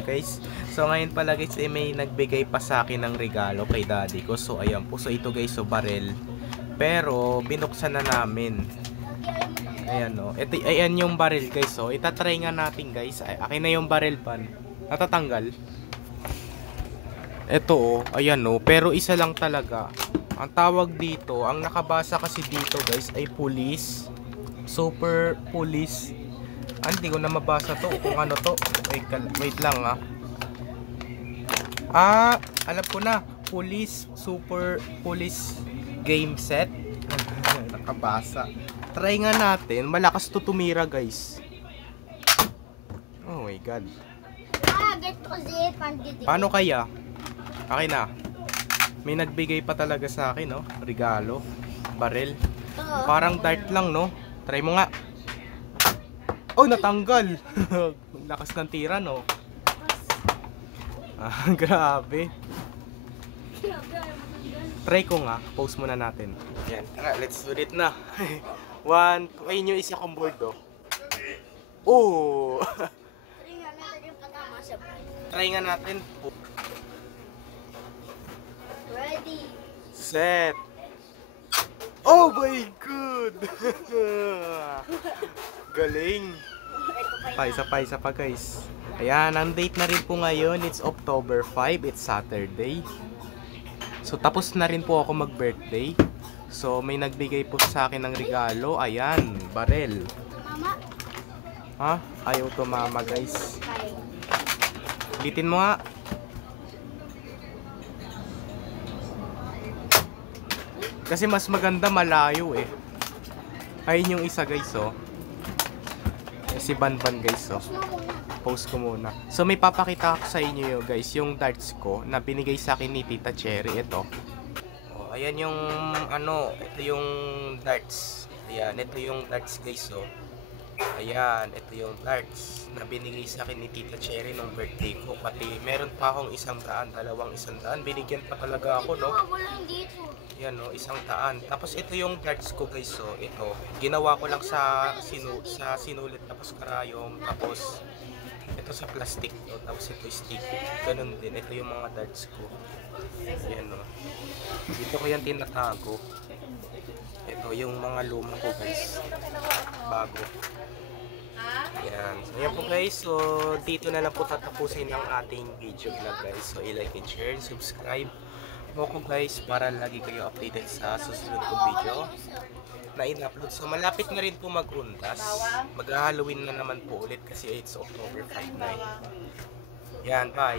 Guys, so ngayon pala guys may nagbigay pa sa akin ng regalo kay daddy ko. So ayan po, so ito guys, so barel, pero binuksan na namin. Ayan o, ito, ayan yung barel guys. So itatry nga natin guys. Akin na yung barel pan, natatanggal. Ito o, ayan o, pero isa lang talaga. Ang tawag dito, ang nakabasa kasi dito guys ay police, super police. Hindi ko na mabasa to kung ano to. Wait lang alam ko na. Police, super police game set. Nakabasa. Try nga natin. Malakas to tumira guys. Oh my god. Paano kaya? Okay na. May nagbigay pa talaga sa akin, no? Regalo. Barel. Parang dart lang, no? Try mo nga. Oh, natanggal. Lakas ng tira, no? Grabe. Try ko nga. Pause muna natin. Yan. Tara, let's do it na. 1, 2. Ayun yung isa kong board, oh. Oh! Try nga natin. Ready. Set. Oh my god! Galing. Isa pa guys. Ayan, ang date na rin po ngayon, it's October 5, it's Saturday. So tapos na rin po ako mag-birthday. So may nagbigay po sa akin ng regalo. Ayan, barel. Mama. Ha? Ayaw tumama guys. Ulitin mo nga. Kasi mas maganda malayo eh. Ayun yung isa guys, oh. Si Banban guys, oh. Post ko muna. So may papakita ko sa inyo yun, guys, yung darts ko na binigay sa akin ni Tita Cherry. Ito. Oh, ayan yung ano, ito yung darts. Ayan, ito yung darts guys, oh. Ayan, ito yung darts na binigay sa akin ni Tita Cherry nung birthday ko. Pati meron pa akong 100, dalawang 100. Binigyan pa talaga ako, no? Yan, no, 100. Tapos ito yung darts ko guys, so ito ginawa ko lang sa sinulit, tapos karayom, tapos ito sa plastic, no? Tapos ito stick, ganun din. Ito yung mga darts ko. Yan, no, dito ko yan tinatago. Ito yung mga luma ko guys, bago. Yan, so yan po guys. So dito na lang po tatapusin ang ating video vlog guys. So i-like and share and subscribe mo ko guys para lagi kayo updated sa susunod kong video na in-upload. So malapit na rin po mag-undas. Mag-Halloween na naman po ulit kasi it's October 5 na. Yan, bye.